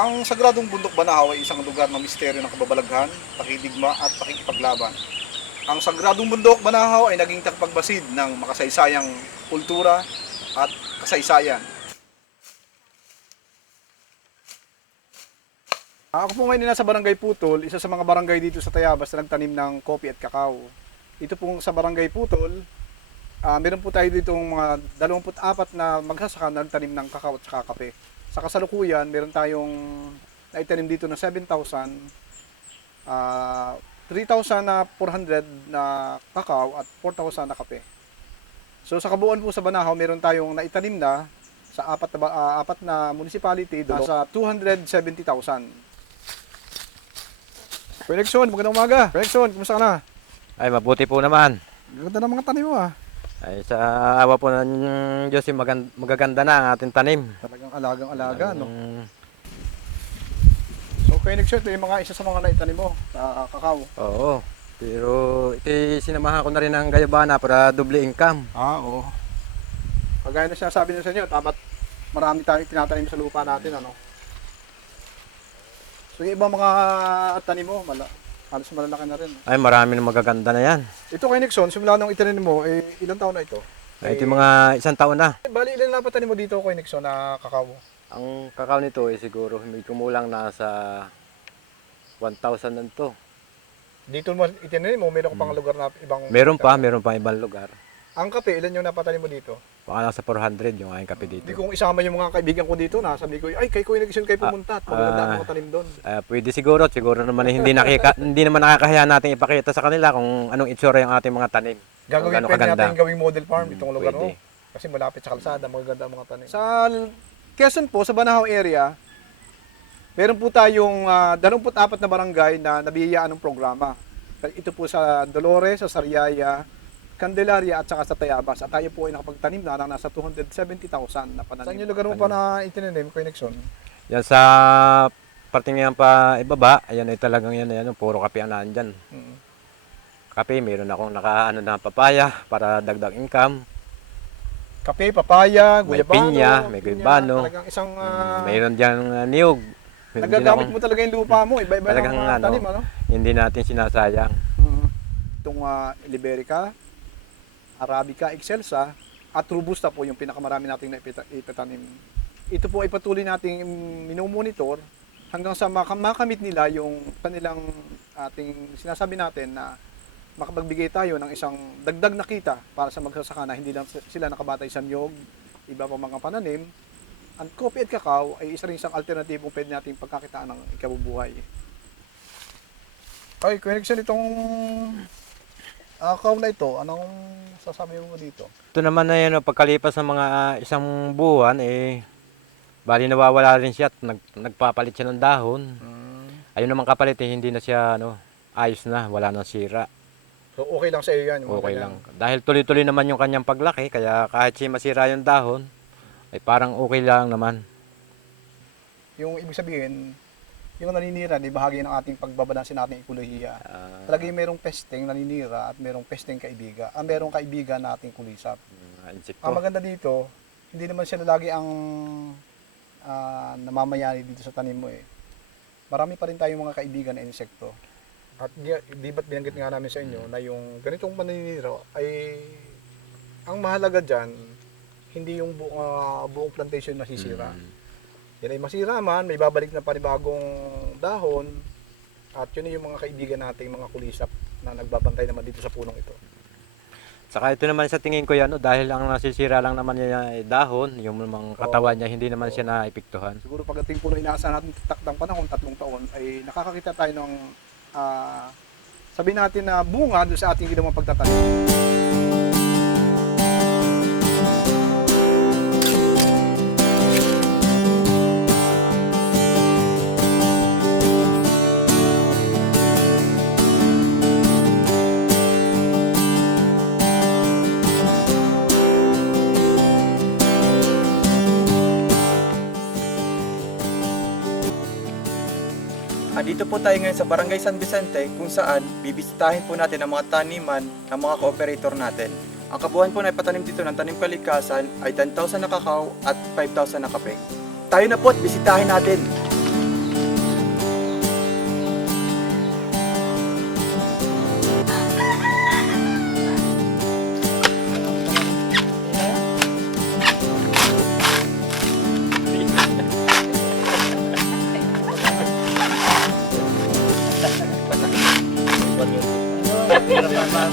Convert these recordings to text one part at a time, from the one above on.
Ang Sagradong Bundok Banahaw ay isang lugar ng misteryo ng kababalaghan, pakidigma at pakikipaglaban. Ang Sagradong Bundok Banahaw ay naging tagapagbasid ng makasaysayang kultura at kasaysayan. Ako po ngayon nasa Barangay Putol, isa sa mga barangay dito sa Tayabas na nagtanim ng kopi at kakao. Ito pong sa Barangay Putol, meron po tayo dito mga 24 na magsasaka na nagtanim ng kakao at saka kape. Sa kasalukuyan, meron tayong naitanim dito na 7,000, 3,400 na kakao at 4,000 na kape. So sa kabuuan po sa Banahaw, meron tayong naitanim na sa apat na municipality, sa 270,000. Connection, magandang umaga. Connection, kumusta ka na? Ay, mabuti po naman. Ganda ng mga tanim mo ah. Ay, sa awa po ng Diyos, magaganda na ang ating tanim. Talagang alagang-alaga, no? Mm, So, Connection, ito yung isa sa mga naitanim mo sa kakao. Oo. Pero ito sinamahan ko na rin ng gayabana para doble income. Oo. Kagaya na sinasabi nyo sa inyo, dapat marami tayong tinatanim sa lupa natin, ano? So, yung ibang mga tanim mo, halos malalaki na rin. Ay, marami na magaganda na yan. Ito kay Nixon, simula nung itanim mo, ilang taon na ito? Ay, ito yung mga 1 taon na. Bali, ilan na patanim mo dito kay Nixon na kakao? Ang kakao nito ay siguro may kumulang na sa 1,000 na ito. Dito mo itinanim mo, meron ka pang lugar na ibang... Meron pa ibang lugar. Ang kape, ilan yung napatanim mo dito? Baka nasa 400 yung aking kape dito. Hindi kong isama yung mga kaibigan ko dito, nasabi ko, ay, kay Kuya Nixon kayo pumunta at maganda ang mga tanim doon. Pwede siguro naman hindi naman nakakahiya natin ipakita sa kanila kung anong itsura yung ating mga tanim. Gagawin Kung pwede kaganda. natin gawing model farm itong lugar mo. Pwede. Kasi malapit sa kalsada, magaganda ang mga tanim. Sa Quezon po, sa Banahaw area, meron po tayong 24 na barangay na nabiyayaan ng programa. Ito po sa Dolores, sa Sariaya, Candelaria at saka sa Tayabas. At tayo po ay nakapagtanim na nasa 270,000 na pananim. Saan yung lugar mo pa na itinanim, Kuya Nixon? Yan sa parting yan pa ibaba, ayan ay talagang yan, puro kape ang nandyan. Kape, meron akong na papaya para dagdag income. Kape, papaya, May guyabano. pinya, may guyabano. Talagang isang... Mayroon diyang niyog. nagagamit mo talaga yung lupa mo. Iba-iba Talagang ng mga tanim, ano? Hindi natin sinasayang. Itong Liberica, Arabica, Excelsa, at Robusta po yung pinakamarami nating ipatanim. Ito po ay patuloy nating minomonitor hanggang sa makamit nila yung kanilang ating sinasabi natin na makapagbigay tayo ng isang dagdag na kita para sa magsasaka na hindi lang sila nakabatay sa niyog, iba pa mga pananim. Ang kopi at kakao ay isa rin isang alternatibong pwede nating pagkakitaan ng ikabubuhay. Ay, connection itong kakao na ito, anong sasabi mo dito? Ito naman na yan, pagkalipas ng mga isang buwan, bali nawawala rin siya at nagpapalit siya ng dahon. Ayun naman kapalit, hindi na siya ayos na, wala nang sira. So okay lang sa iyo yan? Yung Okay lang. Dahil tuloy-tuloy naman yung kanyang paglaki, kaya kahit siya masira yung dahon, ay parang okay lang naman. Yung ibig sabihin, yung naninira, di bahagi ng ating pagbabalansin nating ekolohiya. Talaga yung merong pesting naninira at merong pesting kaibigan. Merong kaibigan nating kulisap. Ang maganda dito, hindi naman sila lagi ang namamayani dito sa tanim mo eh. Marami pa rin tayong mga kaibigan na insekto. At di ba't binanggit nga namin sa inyo na yung ganitong paninira ay ang mahalaga dyan, hindi yung buong plantation nasisira. Yan ay masira man, may babalik na panibagong dahon at yun yung mga kaibigan nating mga kulisap na nagbabantay naman dito sa punong ito. Saka ito naman sa tingin ko yan, dahil ang nasisira lang naman niya ay dahon, yung mga katawan niya, hindi naman siya naepektuhan. Siguro pagdating po na inaasahan natin takdang panahon, 3 taon, ay nakakakita tayo ng sabihin natin na bunga doon sa ating ginawang pagtatanim. Dito po tayo ngayon sa Barangay San Vicente kung saan bibisitahin po natin ang mga taniman ng mga cooperator natin. Ang kabuuan po na ipatanim dito ng tanim kalikasan ay 10,000 na kakao at 5,000 na kape. Tayo na po at bisitahin natin!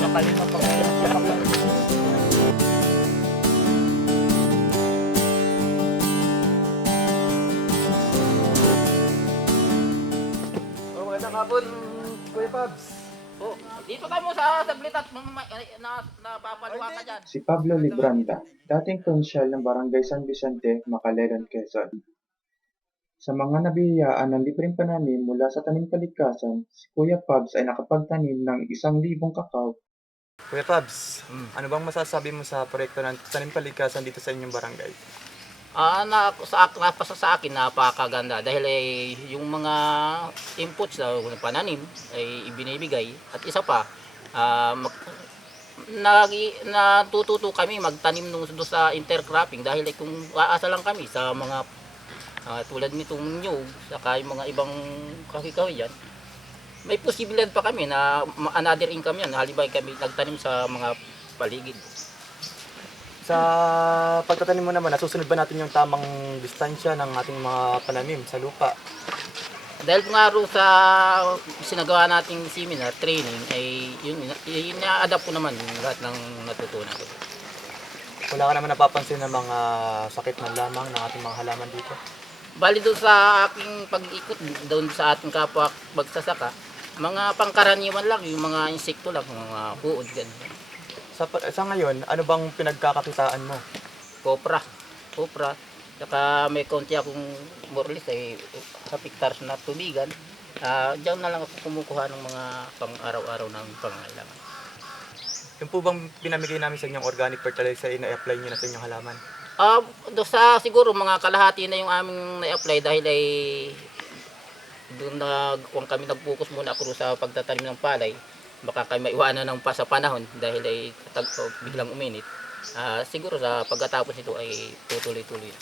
makalima pag siyapak lang. Magandang hapon, Kuya Pabs. Oh, dito ka mo sa saglit at napapaliwa ka dyan. Si Pablo Libranda, dating konsyal ng Barangay San Vicente, Macalelan, Quezon. Sa mga nabiyayaan ng libreng pananim mula sa tanim palikasan, si Kuya Pabs ay nakapagtanim ng 1,000 kakao. Kuya Pabs, ano bang masasabi mo sa proyekto ng tanim palikasan dito sa inyong barangay? Sa akin napakaganda dahil yung mga inputs na pananim ay ibinibigay at isa pa natututo kami magtanim doon sa intercropping dahil kung aasa lang kami sa mga tulad nitong nyug saka yung mga ibang kahoy yan, may posibilidad pa kami na another income yan halimbawa kami nagtanim sa mga paligid. Sa pagtatanim mo naman, nasusunod ba natin yung tamang distansya ng ating mga pananim sa lupa? Dahil nga ro sa sinagawa nating seminar, training, ay yun, ina-adapt ko naman yung lahat ng natutunan ko. Wala ka naman napapansin ng mga sakit ng lamang ng ating mga halaman dito? Bali doon sa aking pag-ikot, doon sa ating kapwa magsasaka, mga pangkaraniwan lang, yung mga insekto lang, mga buod, ganun. Sa ngayon, ano bang pinagkakakitaan mo? Kopra, saka may konti akong morlis ay hectares na tubigan. Diyan na lang ako kumukuha ng mga pang-araw-araw ng pangailangan. Yung po bang pinamigay namin sa inyong organic fertilizer ay na-apply nyo na sa inyong halaman? Doon sa siguro mga kalahati na yung aming na-apply dahil ay doon kung kami nag-focus muna ako sa pagtatanim ng palay, baka kami maiwanan ng pa sa panahon dahil ay biglang uminit. Siguro sa pagkatapos nito ay tutuloy-tuloy.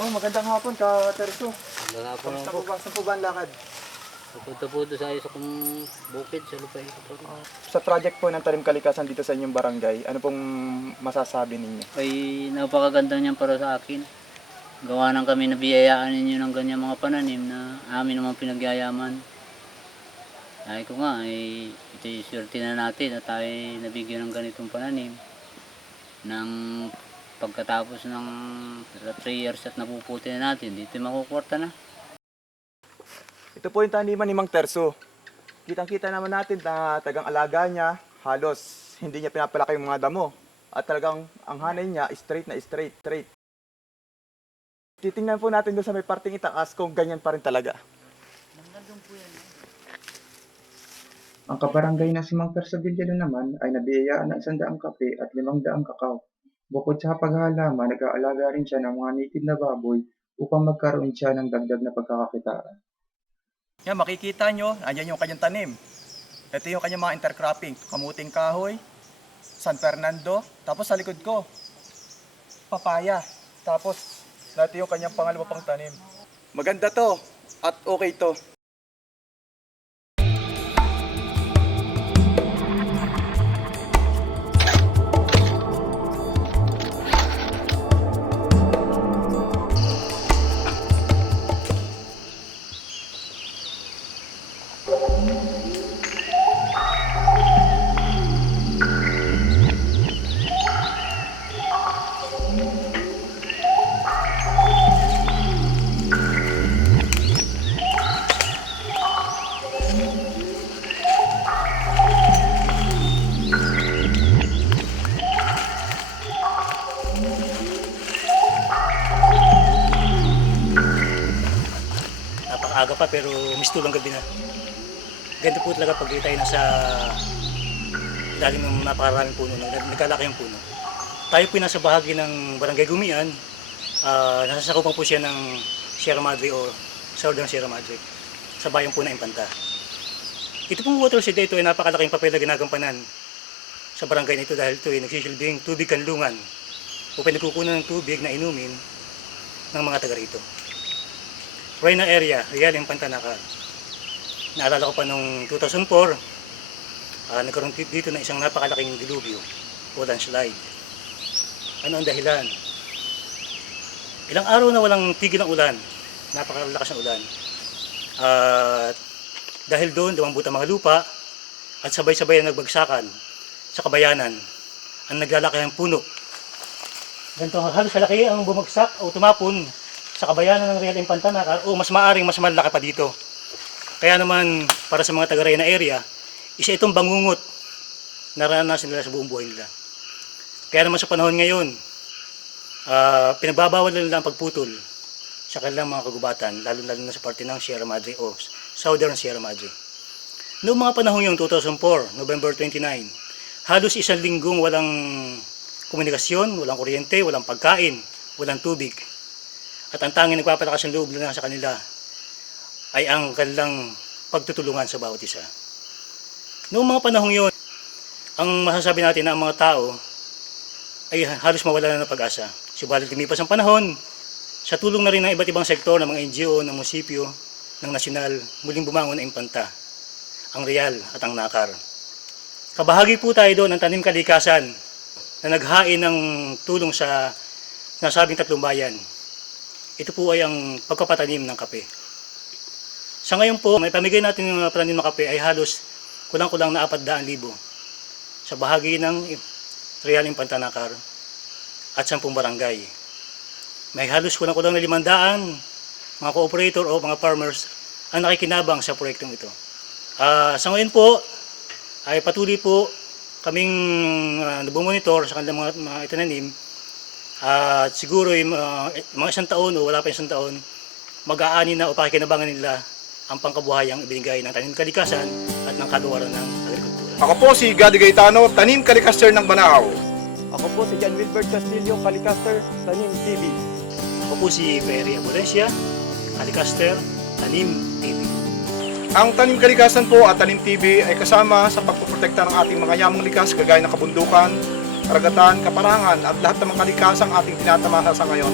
Magandang hapon ka, Terso. Wala po Kamusta po ba? Saan po ba ang lakad? Pupunta po doon sa isa kong bukid sa lupa ito. Sa project po ng tanim kalikasan dito sa inyong barangay, ano pong masasabi ninyo? Ay napakaganda niyan para sa akin. Gawa ng kami nabiyayaan ninyo ng ganyan mga pananim na amin naman pinagyayaman. Ay ko nga, ito yung swerte na natin at tayo nabigyan ng ganitong pananim. Nang pagkatapos ng 3 years at napuputi na natin, dito makukwarta na. Ito po yung taniman ni Mang Terso. Kitang-kita naman natin na tagang alaga niya, halos hindi niya pinapalaki yung mga damo. At talagang ang hanay niya, straight na straight. Titingnan po natin doon sa may parting itaas kung ganyan pa rin talaga. Ang kabarangay na si Mang Terso Villano naman ay nabiyayaan ng 100 kape at 500 kakao. Bukod sa paghahalaman, nag-aalaga rin siya ng mga native na baboy upang magkaroon siya ng dagdag na pagkakakitaan. Yan, makikita nyo, andyan yung kanyang tanim. Ito yung kanyang mga intercropping. Kamuting kahoy, San Fernando, tapos sa likod ko, papaya. Tapos, ito yung kanyang pangalawa pang tanim. Maganda to, at okay to. Napakaaga pa pero mistulang gabi na. Ganito po talaga pag tayo nasa lalim ng napakaraming puno, nagkalaki yung puno. Tayo po nasa bahagi ng Barangay Gumian, nasasakupan po siya ng Sierra Madre o Southern Sierra Madre sa bayan po na Impanta. Ito pong watershed ito ay napakalaking papel na ginagampanan sa barangay nito dahil ito ay nagsisilbing tubig kanlungan o pinagkukunan ng tubig na inumin ng mga taga rito. Reyna area, Real Impanta Nakar. Naalala ko pa noong 2004, nagkaroon dito na isang napakalaking dilubyo o landslide. Ano ang dahilan? Ilang araw na walang tigil ng ulan napakalakas ng ulan. At dahil doon, lumambot ang mga lupa at sabay-sabay na nagbagsakan sa kabayanan ang naglalaki ng puno. Ganito halos kalaki ang bumagsak o tumapon sa kabayanan ng Real Infanta Nakar o mas maaring mas malaki pa dito. Kaya naman para sa mga taga-Reyna area, isa itong bangungot na naranasan nila sa buong buhay nila. Kaya naman sa panahon ngayon, pinagbabawal nila ang pagputol sa kanilang mga kagubatan, lalo-lalo na sa parte ng Sierra Madre o Southern Sierra Madre. Noong mga panahon yung 2004, November 29, halos isang linggong walang komunikasyon, walang kuryente, walang pagkain, walang tubig. At ang tanging nagpapalakas ng loob na sa kanila ay ang kanilang pagtutulungan sa bawat isa. Noong mga panahon yon, ang masasabi natin na ang mga tao ay halos mawala na ng pag-asa. Subalit lumipas ang panahon, sa tulong na rin ng iba't ibang sektor ng mga NGO, ng munisipyo, ng nasyonal, muling bumangon ang Infanta, ang Real at ang Nakar. Kabahagi po tayo doon ng tanim kalikasan na naghain ng tulong sa nasabing tatlong bayan. Ito po ay ang pagpapatanim ng kape. Sa ngayon po, may pamigay natin ng pananim ng kape ay halos kulang-kulang na 400,000 sa bahagi ng Real Infanta Nakar at 10 barangay. May halos kulang-kulang na 500 mga cooperator o mga farmers ang nakikinabang sa proyektong ito. Sa ngayon po, ay patuloy po kaming nabumonitor sa kanilang mga itinanim at siguro mga isang taon o wala pa isang taon, mag-aani na o pakikinabangan nila ang pangkabuhayang ibinigay ng tanim kalikasan at ng kagawaran ng agrikultura. Ako po si Gadi Gaetano, Tanim Kalikaster ng Banao. Ako po si John Wilbert Castillo, Kalikaster, Tanim TV. Ako po si Perry Abulencia, Kalikaster, Tanim TV. Ang Tanim Kalikasan po at Tanim TV ay kasama sa pagpoprotekta ng ating mga yamang likas kagaya ng kabundukan, karagatan, kaparangan at lahat ng mga kalikasang ating tinatamasa sa ngayon.